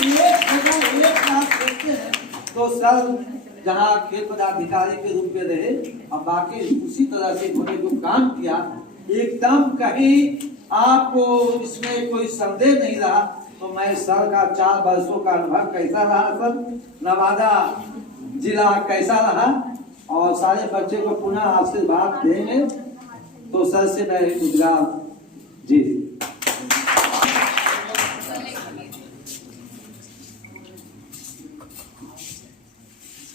एक क्लास देखते हैं तो सर जहाँ खेल पदाधिकारी के रूप में रहे और बाकी उसी तरह से उन्होंने जो काम किया एकदम कहीं आपको इसमें कोई संदेह नहीं रहा। तो मैं सर का 4 वर्षों का अनुभव कैसा रहा सर, नवादा जिला कैसा रहा, और सारे बच्चे को पुनः आशीर्वाद देंगे तो सर से मैं गुजरात जी।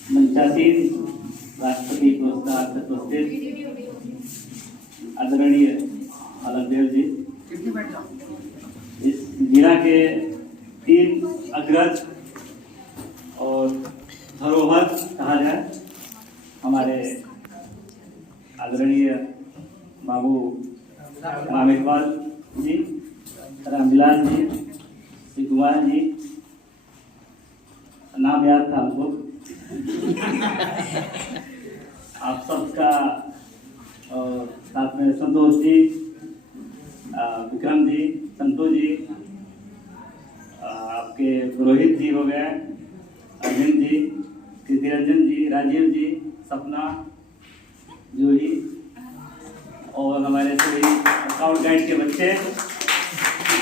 मंचासीन राष्ट्रपति पुरस्कार से पुरस्कृत आदरणीय अलगदेव जी, इस जिला के 3 अग्रज और धरोहर कहा जाए हमारे आदरणीय बाबू राम इकबाल जी, रामविलास जी, श्री कुमार जी, नाम याद था हमको। आप सबका और साथ में संतोष जी, विक्रम जी, संतोष जी, आपके पुरोहित जी हो गए, अरविंद जी, कीर्तिरंजन जी, राजीव जी, सपना, जूही और हमारे सभी स्काउट गाइड के बच्चे,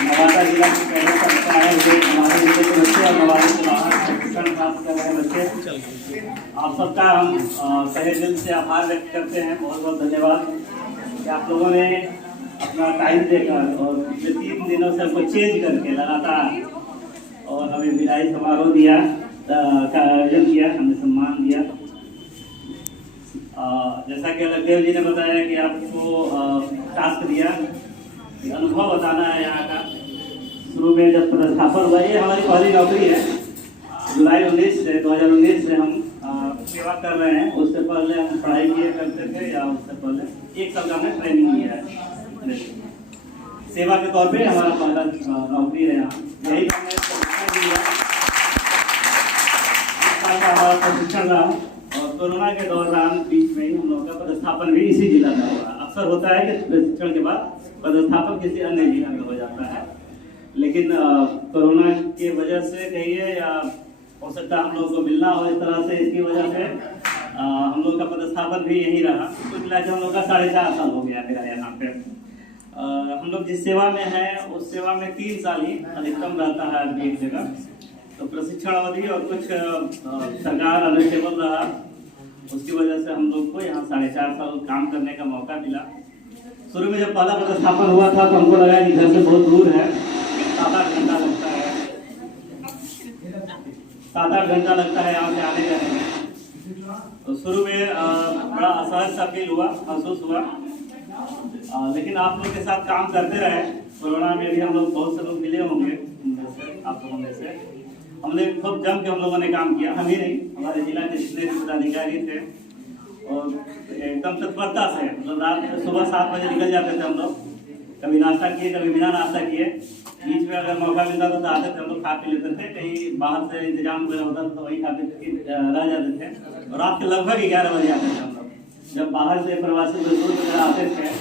नवादा जिला के पहले तक आए हुए हमारे जिले के बच्चे और नवादा के बाहर प्रशिक्षण प्राप्त कर रहे बच्चे, आप सबका हम तहे दिल से आभार व्यक्त करते हैं। बहुत बहुत धन्यवाद कि आप लोगों ने अपना टाइम देकर और पिछले 3 दिनों से हमको चेंज करके लगातार और हमें विदाई समारोह दिया का आयोजन किया, हमें सम्मान दिया। जैसा कि अलगदेव जी ने बताया कि आपको टास्क दिया, अनुभव बताना है यहाँ का। शुरू में जब पदस्थापन हुआ, ये हमारी पहली नौकरी है, जुलाई 2019 से हम सेवा कर रहे हैं। उससे पहले हम पढ़ाई किए करते थे या उससे पहले 1 साल का हमने ट्रेनिंग किया है। सेवा के तौर पे हमारा पहला नौकरी है यहाँ, यही हमने हमारा प्रशिक्षण रहा। और कोरोना के दौरान बीच में ही हम लोगों का पदस्थापन भी इसी जिला में हुआ। अक्सर होता है कि प्रशिक्षण के बाद पदस्थापन किसी अन्य जिला में हो जाता है, लेकिन कोरोना की वजह से कहिए या हो सकता है हम लोग को मिलना हो इस तरह से, इसकी वजह से हम लोग का पदस्थापन भी यही रहा। कुल मिला के हम लोग का 4.5 साल हो गया मेरा यहाँ पे। हम लोग जिस सेवा में हैं उस सेवा में 3 साल ही अधिकतम रहता है आदमी एक जगह। तो प्रशिक्षण अवधि और कुछ सरकार अनस्टेबल रहा, उसकी वजह से हम लोग को यहाँ 4.5 साल काम करने का मौका मिला। शुरू में जब पहला पदस्थापन हुआ था तो हमको लगा कि घर से बहुत दूर है, 7-8 घंटा लगता है, 7-8 घंटा लगता है यहाँ से आने जाने में। तो शुरू में बड़ा असहज सा फील हुआ, महसूस हुआ, लेकिन आप लोग के साथ काम करते रहे। कोरोना में भी हम लोग बहुत से लोग मिले होंगे उनमें से, आप लोगों में से हमने खूब जम के हम लोगों ने काम किया। हम ही नहीं, हमारे जिला के जितने भी पदाधिकारी थे और एकदम तत्परता से, मतलब रात में सुबह 7 बजे निकल जाते थे हम लोग, कभी नाश्ता किए कभी बिना नाश्ता किए। बीच में अगर मौका मिलता था तो आते थे हम लोग, खा पी लेते थे, कहीं बाहर से इंतजाम वगैरह होता था तो वही खा पी रह जाते थे। और रात के लगभग 11 बजे आते थे हम लोग। जब बाहर से प्रवासी मजदूर वगैरह आते थे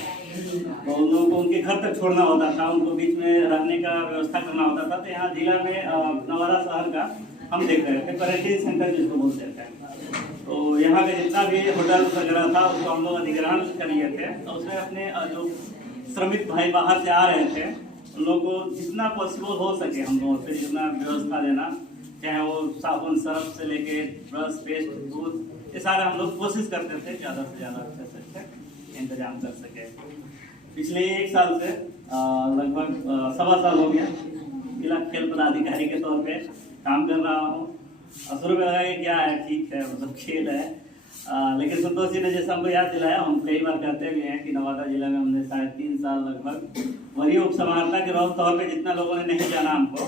तो उन लोगों को उनके घर तक छोड़ना होता था, उनको बीच में रहने का व्यवस्था करना होता था। तो यहाँ जिला में नवादा शहर का हम देख रहे थे क्वारंटीन सेंटर जिसको बोलते थे, तो यहाँ के जितना भी होटल वगैरह था उसको हम लोग अधिग्रहण कर लिए थे। तो उसमें अपने जो श्रमिक भाई बाहर से आ रहे थे उन लोगों को जितना पॉसिबल हो सके हम लोगों से जितना व्यवस्था देना, चाहे वो साबुन सर्फ से लेके ब्रश पेस्ट दूध, ये सारा हम लोग कोशिश करते थे ज़्यादा से ज़्यादा अच्छे से इंतजाम कर सके। पिछले 1 साल से लगभग 1.25 साल हो गया जिला खेल पदाधिकारी के तौर पे काम कर रहा हूँ। शुरू में लगा कि क्या है, ठीक है, मतलब खेल है, लेकिन संतोष जी ने जैसे हमको याद दिलाया, हम कई बार कहते भी हैं कि नवादा जिला में हमने 3.5 साल लगभग वही उप समाहर्ता के तौर पे जितना लोगों ने नहीं जाना हमको,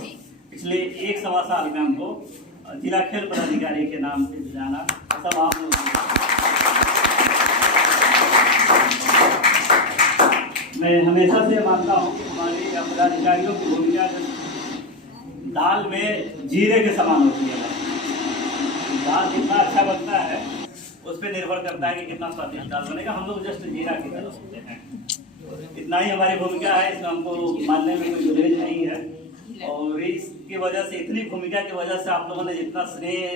पिछले 1-1.25 साल में हमको जिला खेल पदाधिकारी के नाम से जाना, सब आप लोग। मैं हमेशा से मानता हूँ कि हमारे पदाधिकारियों की भूमिका दाल में जीरे के समान होती है। दाल जितना अच्छा बनता है उस पर निर्भर करता है कि कितना स्वादिष्ट दाल बनेगा। हम लोग जस्ट जीरा की तरह होते हैं, इतना ही हमारी भूमिका है, इसमें हमको मानने में कोई गुरेज नहीं है। और इस की वजह से, इतनी भूमिका की वजह से आप लोगों ने जितना स्नेह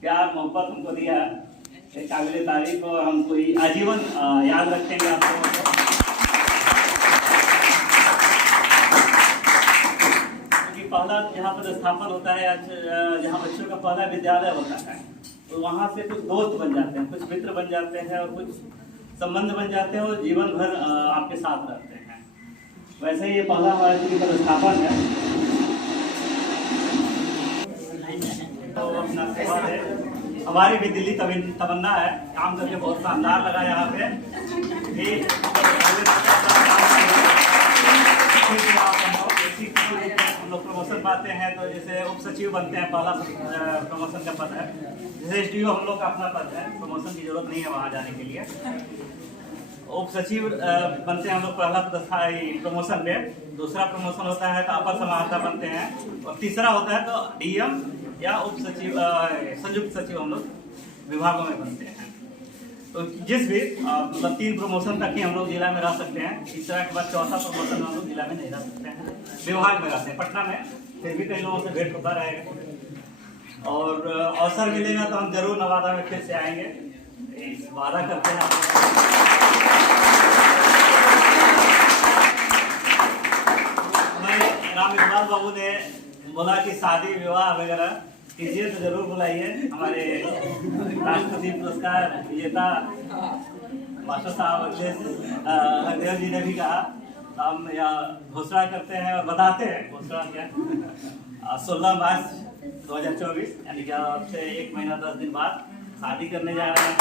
प्यार मोहब्बत हमको दिया है, काबिल तारीफ, और हम कोई आजीवन याद रखेंगे आप लोगों को। क्योंकि पहला यहाँ पर स्थापन होता है, जहाँ बच्चों का पहला विद्यालय होता है, तो वहाँ से कुछ दोस्त बन जाते हैं, कुछ मित्र बन जाते हैं और कुछ संबंध बन जाते हैं और जीवन भर आपके साथ रहते हैं। वैसे ही ये पहला हमारा जी का स्थापन है, तो अपना सेवा है। हमारी भी दिल्ली तमन्ना है, काम करके बहुत शानदार लगा यहाँ पे भी। हम लोग प्रमोशन पाते हैं तो जैसे उप सचिव बनते हैं, पहला प्रमोशन का पद है। जैसे SDO हम लोग का अपना पद है, प्रमोशन की जरूरत नहीं है वहाँ जाने के लिए। उप सचिव बनते हैं हम लोग पहला प्रमोशन में, दूसरा प्रमोशन होता है तो अपर समाहर्ता बनते हैं, और तीसरा होता है तो DM या उप सचिव संयुक्त सचिव हम लोग विभागों में बनते हैं। तो जिस भी मतलब 3 प्रमोशन तक ही हम लोग जिला में रह सकते हैं, तीसरा के बाद चौथा प्रमोशन हम लोग जिला में नहीं रह सकते हैं, विभाग में रहते हैं। पटना में फिर भी कई लोगों से भेंट होता रहेगा, और अवसर मिलेगा तो हम जरूर नवादा में फिर से आएंगे, वादा करते हैं। राम इकबाल बाबू ने बोला कि शादी विवाह वगैरह कीजिए तो जरूर बुलाइए। हमारे राष्ट्रपति पुरस्कार विजेता मास्टर साहब अखिलेश जी ने भी कहा, हम यहाँ घोषणा करते हैं और बताते हैं घोषणा क्या। 16 मार्च 2024 यानी कि अब से 1 महीना 10 दिन बाद शादी करने जा रहे हैं।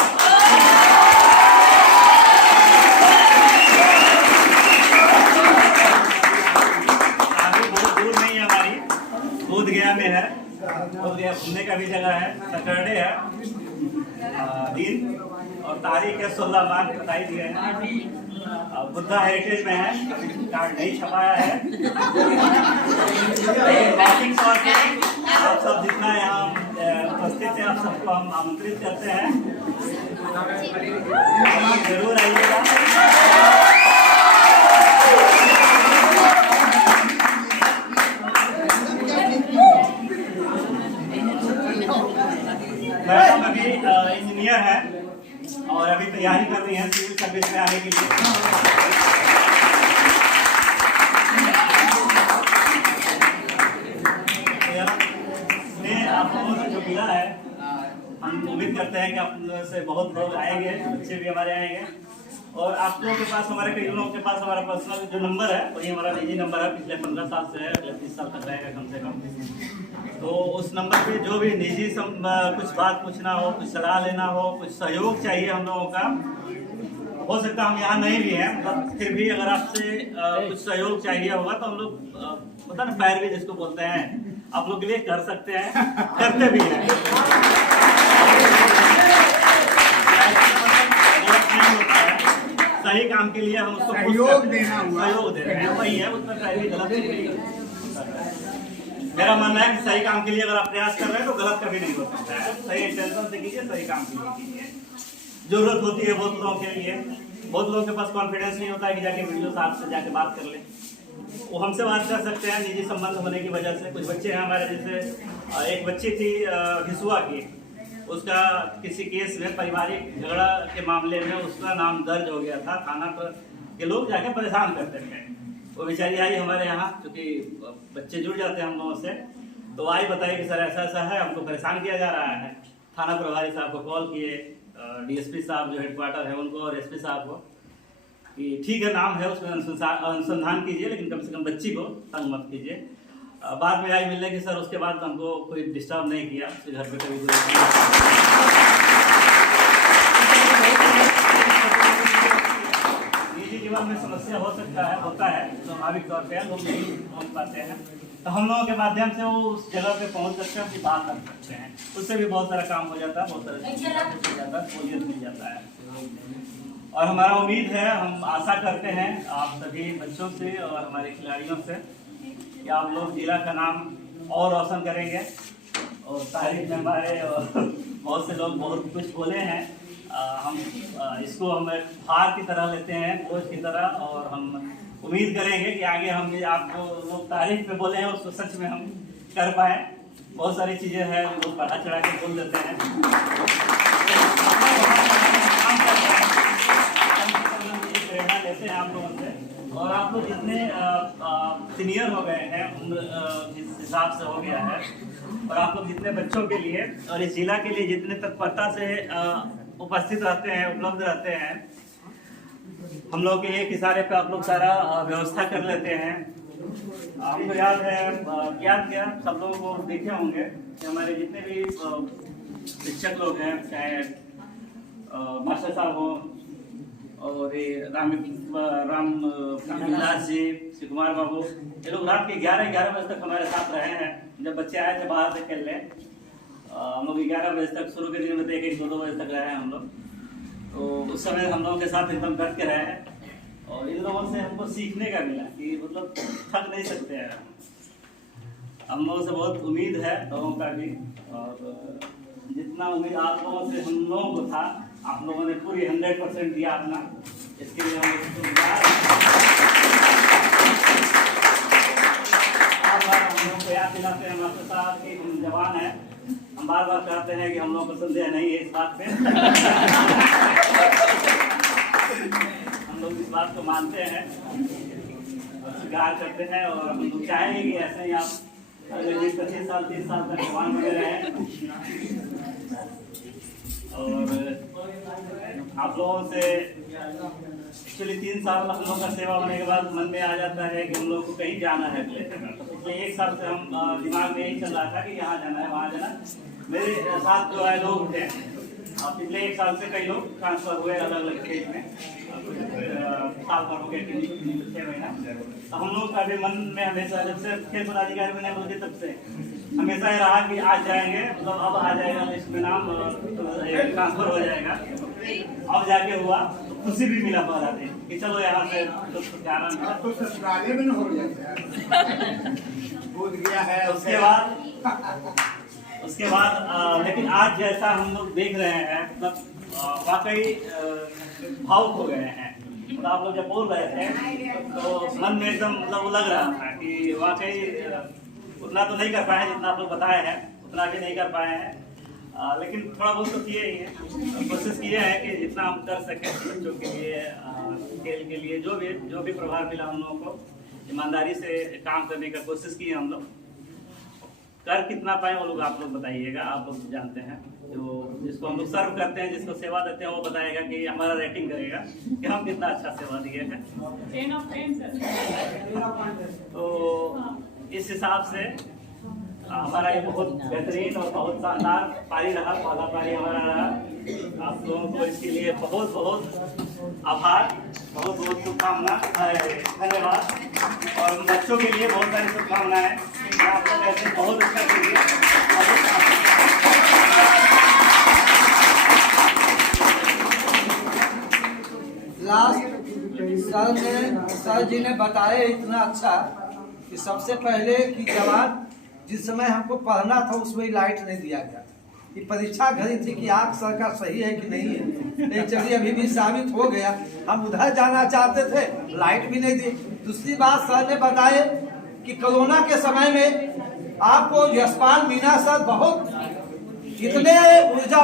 बोध गया में है, बोध गया घूमने का भी जगह है, सैटरडे है दिन, और तारीख है 16 मार्च बताई दिए हैं। बुद्धा हेरिटेज में है, कार्ड नहीं छपाया है। आप सब जितना यहाँ उपस्थित है, आप सबको हम आमंत्रित करते हैं, जरूर आइएगा। मैडम अभी इंजीनियर है और अभी तैयारी कर रही है सिविल सर्विस में आने के लिए। आप लोगों से जो मिला है, हम उम्मीद करते हैं कि आप लोगों से बहुत लोग आएंगे, बच्चे भी हमारे आएंगे, और आप लोगों के पास, हमारे कई लोगों के पास हमारा पर्सनल जो नंबर है वही हमारा निजी नंबर है, पिछले 15 साल से है, अगले 30 साल तक रहेगा कम से कम। तो उस नंबर पे जो भी निजी कुछ बात पूछना हो, कुछ सलाह लेना हो, कुछ सहयोग चाहिए हम लोगों का, हो सकता है हम यहाँ नहीं भी हैं, मतलब फिर भी अगर आपसे कुछ सहयोग चाहिए होगा तो हम लोग पता ना पैरवी जिसको बोलते हैं, आप लोग के लिए कर सकते हैं, करते भी हैं। सही काम के लिए हम उसको सहयोग दे रहे हैं, वही है, उसमें पैरवी गलत नहीं। मेरा मानना है कि सही काम के लिए अगर आप प्रयास कर रहे हैं तो गलत कभी नहीं हो सकता है। सही इंटेंशन से कीजिए, सही काम के लिए कीजिए। जरूरत होती है बहुत लोगों के लिए, बहुत लोगों के पास कॉन्फिडेंस नहीं होता है कि जाके वीडियो साहब से जाके बात कर ले, वो हमसे बात कर सकते हैं निजी संबंध होने की वजह से। कुछ बच्चे हैं हमारे, जैसे एक बच्ची थी हिसुआ की, उसका किसी केस में पारिवारिक झगड़ा के मामले में उसका नाम दर्ज हो गया था, थाना पर के लोग जाके परेशान करते थे। वो बेचारी आई हमारे यहाँ, क्योंकि बच्चे जुड़ जाते हैं हम लोगों से, तो आई बताई कि सर ऐसा ऐसा है, हमको परेशान किया जा रहा है। थाना प्रभारी साहब को कॉल किए, DSP साहब जो हेडक्वार्टर है उनको, और SP साहब को, कि ठीक है नाम है उसमें अनुसंधान कीजिए, लेकिन कम से कम बच्ची को तंग मत कीजिए। बाद में आई मिलने की सर, उसके बाद हमको कोई डिस्टर्ब नहीं किया, उसके घर पे कभी निजी जीवन में समस्या हो सकता है, होता है स्वाभाविक तौर पर, लोग नहीं पहुँच पाते हैं, तो हम लोगों के माध्यम से वो उस जगह पे पहुँच सकते हैं, अपनी बात कर सकते हैं, उससे भी बहुत सारा काम हो जाता है, बहुत सारा सहूलियत मिल जाता है। और हमारा उम्मीद है, हम आशा करते हैं आप सभी बच्चों से और हमारे खिलाड़ियों से कि आप लोग जिला का नाम और रोशन करेंगे। और तारीफ में हमारे और बहुत से लोग बहुत कुछ बोले हैं, हम इसको हम हार की तरह लेते हैं, बोझ की तरह, और हम उम्मीद करेंगे कि आगे हम आपको लोग तारीफ में बोले हैं उसको सच में हम कर पाए। बहुत सारी चीजें हैं जो बढ़ा चढ़ा के बोल देते हैं, प्रेरणा लेते हैं आप लोगों से। और आप लोग जितने सीनियर हो गए हैं, उम्र जिस हिसाब से हो गया है, और आप लोग जितने बच्चों के लिए और इस जिला के लिए जितने तत्परता से उपस्थित रहते हैं, उपलब्ध रहते हैं, हम लोग के एक इशारे पे आप लोग सारा व्यवस्था कर लेते हैं। आपको याद है क्या सब लोगों को देखे होंगे कि हमारे जितने भी शिक्षक लोग हैं, चाहे मास्टर साहब हो और ये राम विलास जी, शिव कुमार बाबू, ये लोग रात के 11 बजे तक हमारे साथ रहे हैं। जब बच्चे आए थे बाहर से खेलने, हम लोग 11 बजे तक, शुरू के दिन में 1-2 बजे तक रहे हैं हम लोग। तो उस समय हम लोगों के साथ एकदम डट के रहे हैं, और इन लोगों से हमको सीखने का मिला कि मतलब थक नहीं सकते हैं। हम लोगों से बहुत उम्मीद है लोगों का भी, और जितना उम्मीद आप लोगों से हम लोगों को था, आप लोगों ने पूरी 100% दिया अपना। इसके लिए हम लोगों को याद दिलाते हैं मास्टर साहब कि हम जवान हैं। हम बार बार कहते हैं कि हम लोगों को संदेह नहीं है इस बात पे। हम लोग इस बात को मानते हैं, स्वीकार करते हैं, और हम लोग चाहेंगे कि ऐसे ही आप अगले 25 साल 30 साल तक जवान बने रहें। और आप लोगों से एक्चुअली 3 साल हम लोग का सेवा होने के बाद मन में आ जाता है कि हम लोग को कहीं जाना है। पिछले 1 साल से हम दिमाग में यही चल रहा था कि यहाँ जाना है, वहाँ जाना है। मेरे साथ जो है लोग थे, पिछले 1 साल से कई लोग ट्रांसफर हुए अलग अलग स्टेट में, साल भर हो गए 6 महीना। तो हम लोग का भी मन में हमेशा, जब से खेल पदाधिकारी बने मुझे, तब से हमेशा ही रहा कि आज जाएंगे, मतलब अब आ जाएगा लिस्ट में नाम, ट्रांसफर हो जाएगा। अब जाके हुआ तो खुशी भी मिला पा थे कि चलो यहाँ से जाना तो ससुराले में हो गया है। उसके बाद लेकिन आज जैसा हम लोग देख रहे हैं, मतलब वाकई भावुक हो गए हैं। तो आप लोग जब बोल रहे थे तो मन में एकदम मतलब वो लग रहा था कि वाकई उतना तो नहीं कर पाए हैं जितना आप लोग बताए हैं, उतना भी नहीं कर पाए हैं, लेकिन थोड़ा बहुत तो किए ही हैं। कोशिश किए हैं कि जितना हम कर सकें बच्चों के लिए, खेल के लिए, जो भी प्रभाव मिला हम लोगों को, ईमानदारी से काम करने का कोशिश की है हम लोग। कर कितना पाए वो लोग आप लोग बताइएगा, आप लोग जानते हैं। जो जिसको हम लोग सर्व करते हैं, जिसको सेवा देते हैं, वो बताएगा कि हमारा रेटिंग करेगा कि हम कितना अच्छा सेवा दिए हैं। 10 of 10 सर। तो इस हिसाब से हमारा ये बहुत बेहतरीन और बहुत शानदार पारी रहा, पहला पारी हमारा रहा। आप लोगों को इसके लिए बहुत बहुत आभार, बहुत बहुत शुभकामना, धन्यवाद। और बच्चों के लिए बहुत सारी शुभकामनाएं। आप लोग ऐसे बहुत अच्छा कीजिए। लास्ट सर जी ने बताया इतना अच्छा कि सबसे पहले कि जवान जिस समय हमको पढ़ना था उसमें लाइट नहीं दिया गया, कि परीक्षा घड़ी थी कि आँख सर का सही है कि नहीं है। एक चलिए अभी भी साबित हो गया, हम उधर जाना चाहते थे, लाइट भी नहीं दी। दूसरी बात सर ने बताए कि कोरोना के समय में आपको यशपाल मीना सर बहुत इतने ऊर्जा